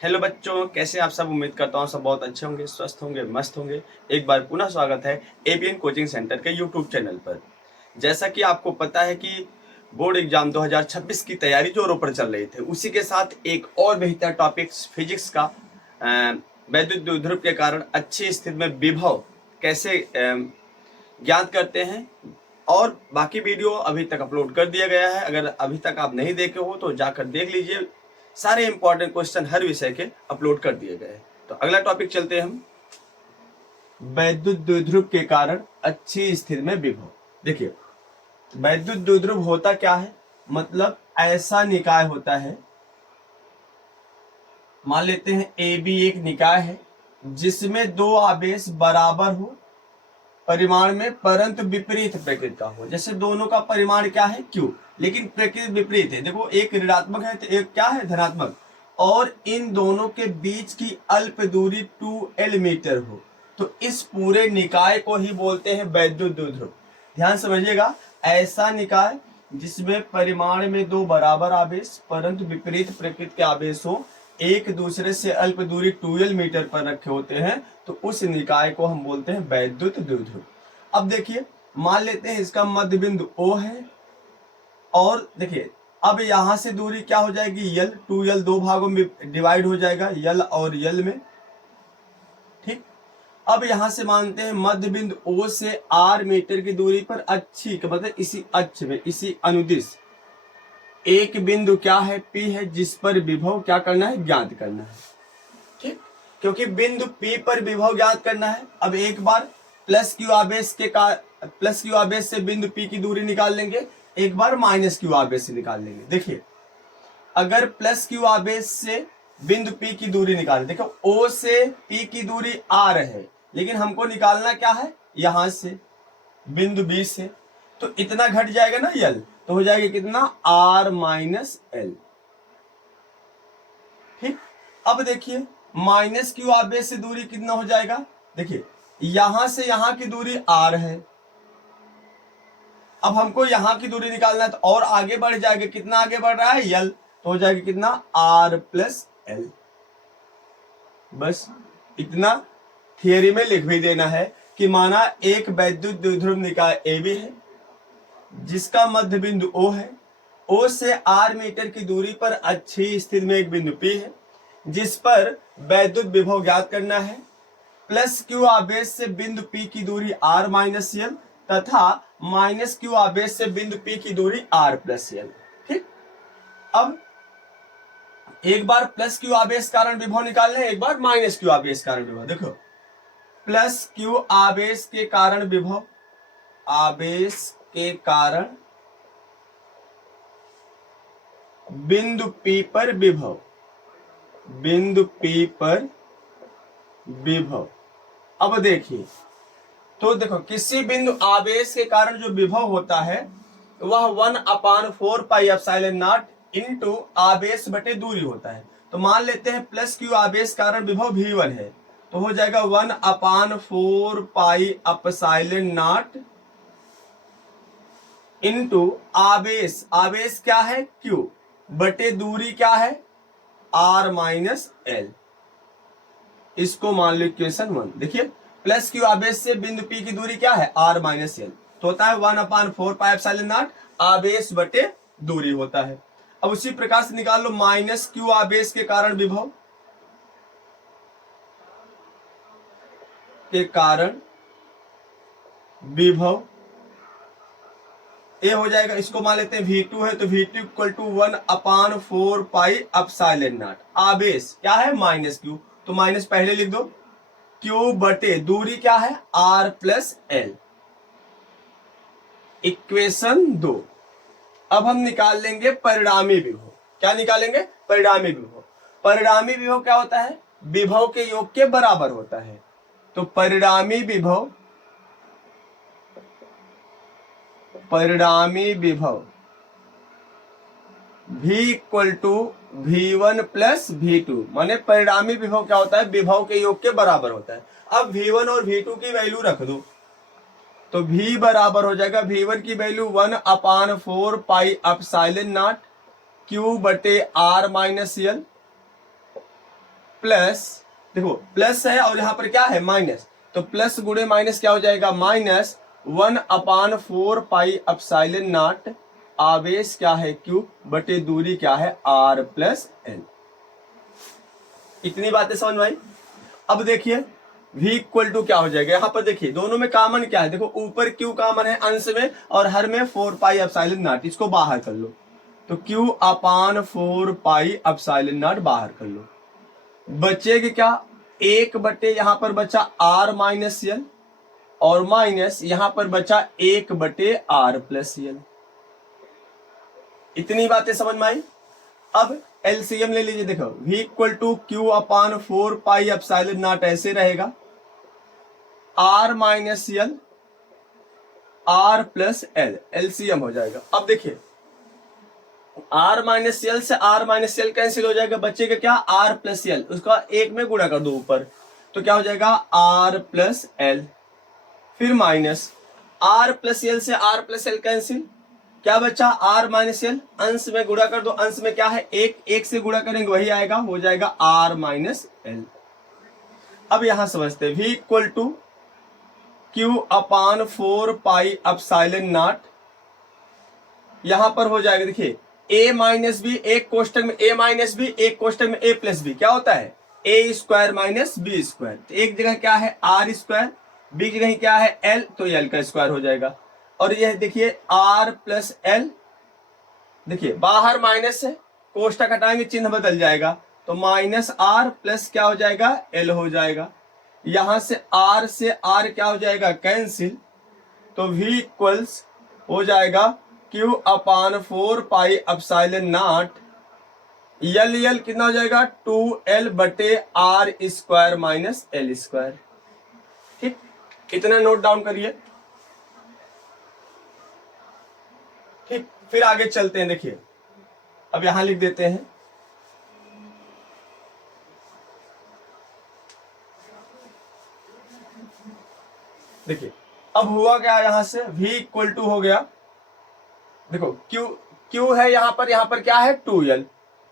Hello बच्चों, कैसे आप सब। उम्मीद करता हूँ सब बहुत अच्छे होंगे, स्वस्थ होंगे, मस्त होंगे। एक बार पुनः स्वागत है एबीएन कोचिंग सेंटर के यूट्यूब चैनल पर। जैसा कि आपको पता है कि बोर्ड एग्जाम 2026 की तैयारी जोरों पर चल रही थी, उसी के साथ एक और बेहतर टॉपिक फिजिक्स का वैद्युत द्विध्रुव के कारण अच्छी स्थिति में विभव कैसे ज्ञात करते हैं। और बाकी वीडियो अभी तक अपलोड कर दिया गया है, अगर अभी तक आप नहीं देखे हो तो जाकर देख लीजिए। सारे इंपॉर्टेंट क्वेश्चन हर विषय के अपलोड कर दिए गए हैं। तो अगला टॉपिक चलते हैं हम, वैद्युत द्विध्रुव के कारण अच्छी स्थिति में विभव। देखिए, वैद्युत द्विध्रुव होता क्या है, मतलब ऐसा निकाय होता है, मान लेते हैं ए बी एक निकाय है जिसमें दो आवेश बराबर हो परिमाण में परंतु विपरीत प्रकृति का हो। जैसे दोनों का परिमाण क्या है Q, लेकिन प्रकृति विपरीत है। देखो, एक ऋणात्मक है तो एक क्या है धनात्मक, और इन दोनों के बीच की अल्प दूरी 2L मीटर हो, तो इस पूरे निकाय को ही बोलते हैं वैद्युत द्विध्रुव। ध्यान समझिएगा, ऐसा निकाय जिसमें परिमाण में दो बराबर आवेश परंतु विपरीत प्रकृति के आवेश हो, एक दूसरे से अल्प दूरी 2L मीटर पर रखे होते हैं, तो उस निकाय को हम बोलते हैं वैद्युत द्विध्रुव। अब देखिए, मान लेते हैं इसका मध्य बिंदु O है, और देखिए अब यहां से दूरी क्या हो जाएगी L, 2L दो भागों में डिवाइड हो जाएगा, L और L में। ठीक, अब यहां से मानते हैं मध्य बिंदु O से R मीटर की दूरी पर अच्छी मतलब इसी अक्ष में, इसी अनुदिश एक बिंदु क्या है P है, जिस पर विभव क्या करना है, ज्ञात करना है। ठीक, क्योंकि बिंदु P पर विभव ज्ञात करना है। अब एक बार प्लस क्यू आवेश से बिंदु P की दूरी निकाल लेंगे, एक बार माइनस क्यू आवेश से निकाल लेंगे। देखिए, अगर प्लस क्यू आवेश से बिंदु P की दूरी निकालें, देखो O से P की दूरी R है, लेकिन हमको निकालना क्या है, यहां से बिंदु B से, तो इतना घट जाएगा ना L, तो हो जाएगा कितना R माइनस L। ठीक, अब देखिए माइनस क्यू आवेश से दूरी कितना हो जाएगा, देखिए यहां से यहां की दूरी R है, अब हमको यहां की दूरी निकालना है, तो और आगे बढ़ जाएगा, कितना आगे बढ़ रहा है L, तो हो जाएगा कितना R प्लस L। बस इतना थियरी में लिख भी देना है कि माना एक वैद्युत द्विध्रुव निकाय AB है जिसका मध्य बिंदु O है, O से R मीटर की दूरी पर अच्छी स्थिति में एक बिंदु P है जिस पर वैद्युत विभव ज्ञात करना है, प्लस क्यू आवेश से बिंदु P की दूरी R माइनस L तथा माइनस क्यू आवेश से बिंदु P की दूरी R प्लस L। ठीक, अब एक बार प्लस क्यू आवेश कारण विभव निकालने, एक बार माइनस क्यू आवेश कारण विभव। देखो, प्लस क्यू आवेश के कारण विभव, आवेश के कारण बिंदु P पर विभव, बिंदु P पर विभव। अब देखिए, तो देखो किसी बिंदु आवेश के कारण जो विभव होता है वह 1/4 पाई एप्सिलॉन नॉट इनटू आवेश बटे दूरी होता है। तो मान लेते हैं प्लस क्यू आवेश कारण विभव V1 है, तो हो जाएगा 1/4 पाई एप्सिलॉन नॉट इनटू आवेश, आवेश क्या है Q, बटे दूरी क्या है R माइनस L। इसको मान लो इक्वेशन 1। देखिए, प्लस क्यू आवेश से बिंदु P की दूरी क्या है R माइनस L, तो होता है 1/4 पाई एप्सिलॉन नॉट आवेश बटे दूरी होता है। अब उसी प्रकार से निकाल लो माइनस क्यू आवेश के कारण विभव, के कारण विभव ए हो जाएगा, इसको मान लेते हैं V2 है, तो V2 equal to 1/4 pi epsilon naught, आवेश क्या है माइनस क्यू, तो माइनस पहले लिख दो, Q बटे दूरी क्या है R प्लस L। इक्वेशन 2। अब हम निकाल लेंगे परिणामी विभव। क्या निकालेंगे, परिणामी विभव। परिणामी विभव क्या होता है, विभव के योग के बराबर होता है। तो परिणामी विभव, परिणामी विभव V equal to V1 plus V2, माने परिणामी विभव क्या होता है, विभव के योग के बराबर होता है। अब V1 और V2 की वैल्यू रख दो, तो V बराबर हो जाएगा, V1 की value 1/4 pi epsilon not Q बटे R माइनस L प्लस, देखो प्लस है और यहाँ पर क्या है माइनस, तो प्लस गुणे माइनस क्या हो जाएगा माइनस 1/4 पाई एप्सिलॉन नॉट आवेश क्या है Q बटे दूरी क्या है R प्लस L। इतनी बातें समझ में आई। अब देखिए v इक्वल टू क्या हो जाएगा, यहाँ पर देखिए दोनों में कॉमन क्या है, देखो ऊपर Q कॉमन है अंश में और हर में 4 पाई एप्सिलॉन नॉट, इसको बाहर कर लो तो Q/4 पाई एप्सिलॉन नॉट बाहर कर लो, बचेगा क्या 1 बटे यहाँ पर बचा R माइनस L और माइनस यहाँ पर बचा 1 बटे R प्लस L। इतनी बातें समझ में आई। अब एलसीएम ले लीजिए, देखो v equal to Q/4 pi epsilon naught ऐसे रहेगा, R minus L R plus L, LCM हो जाएगा। अब देखिए R माइनस L से R माइनस L कैंसिल हो जाएगा, बचेगा क्या R प्लस L, उसका एक में गुणा कर दो ऊपर तो क्या हो जाएगा R प्लस L, फिर माइनस R प्लस L से R प्लस L कैंसिल, क्या बचा R माइनस L, अंश में गुणा कर दो, अंश में क्या है एक से गुणा करेंगे वही आएगा, हो जाएगा R माइनस L। अब यहां समझते हैं v equal to Q/4 pi epsilon naught, यहां पर हो जाएगा देखिए a माइनस बी एक कोष्टक में a माइनस बी एक कोष्टक में a प्लस बी, क्या होता है a square minus B square, तो एक जगह क्या है R स्क्वायर, बी की जगह क्या है L, तो L का स्क्वायर हो जाएगा। और यह देखिए R प्लस L, देखिए बाहर माइनस है कोष्टक हटाएंगे चिन्ह बदल जाएगा तो माइनस R प्लस क्या हो जाएगा L हो जाएगा, यहां से R क्या हो जाएगा कैंसिल, तो v इक्वल्स हो जाएगा Q/4 pi epsilon not L कितना हो जाएगा 2L बटे R square minus L square. ठीक, इतना नोट डाउन करिए। ठीक, फिर आगे चलते हैं, देखिए अब यहां लिख देते हैं देखिए अब हुआ क्या, यहां से v इक्वल टू हो गया, देखो Q है यहाँ पर क्या है 2L,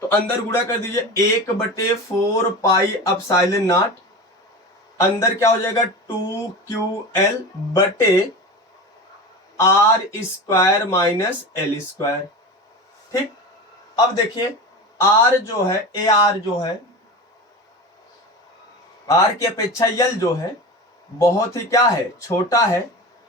तो अंदर गुणा कर दीजिए 1/4 पाई एप्सिलॉन नॉट, अंदर क्या हो जाएगा 2QL बटे R square minus L square. ठीक, अब देखिए R जो है AR जो है R की अपेक्षा L जो है बहुत ही क्या है छोटा है,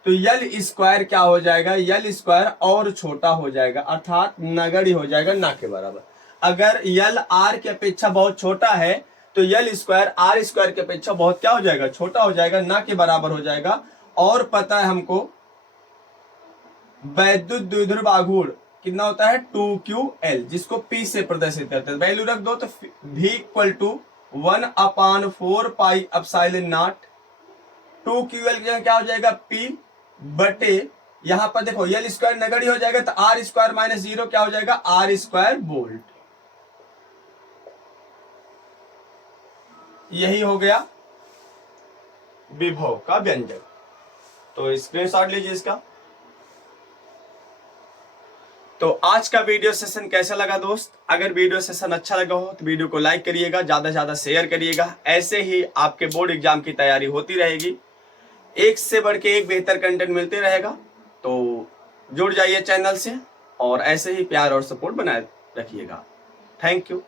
तो L स्क्वायर क्या हो जाएगा L स्क्वायर और छोटा हो जाएगा, अर्थात नगण्य हो जाएगा, ना के बराबर। अगर L R की अपेक्षा बहुत छोटा है तो L स्क्वायर R स्क्वायर की अपेक्षा बहुत क्या हो जाएगा छोटा हो जाएगा, ना के बराबर हो जाएगा। और पता है हमको वैद्युत द्विध्रुव आघूर्ण कितना होता है 2QL, जिसको P से प्रदर्शित करते हैं, वैल्यू रख दो तो v equal to 1/4 pi epsilon naught 2QL की जगह क्या हो जाएगा P बटे यहां पर देखो L स्क्वायर नगण्य हो जाएगा तो R स्क्वायर माइनस 0 क्या हो जाएगा R स्क्वायर वोल्ट। यही हो गया विभव का व्यंजक, तो स्क्रीनशॉट लीजिए इसका। तो आज का वीडियो सेशन कैसा लगा दोस्त, अगर वीडियो सेशन अच्छा लगा हो तो वीडियो को लाइक करिएगा, ज्यादा से ज्यादा शेयर करिएगा। ऐसे ही आपके बोर्ड एग्जाम की तैयारी होती रहेगी, एक से बढ़ के एक बेहतर कंटेंट मिलते रहेगा, तो जुड़ जाइए चैनल से और ऐसे ही प्यार और सपोर्ट बनाए रखिएगा। Thank you.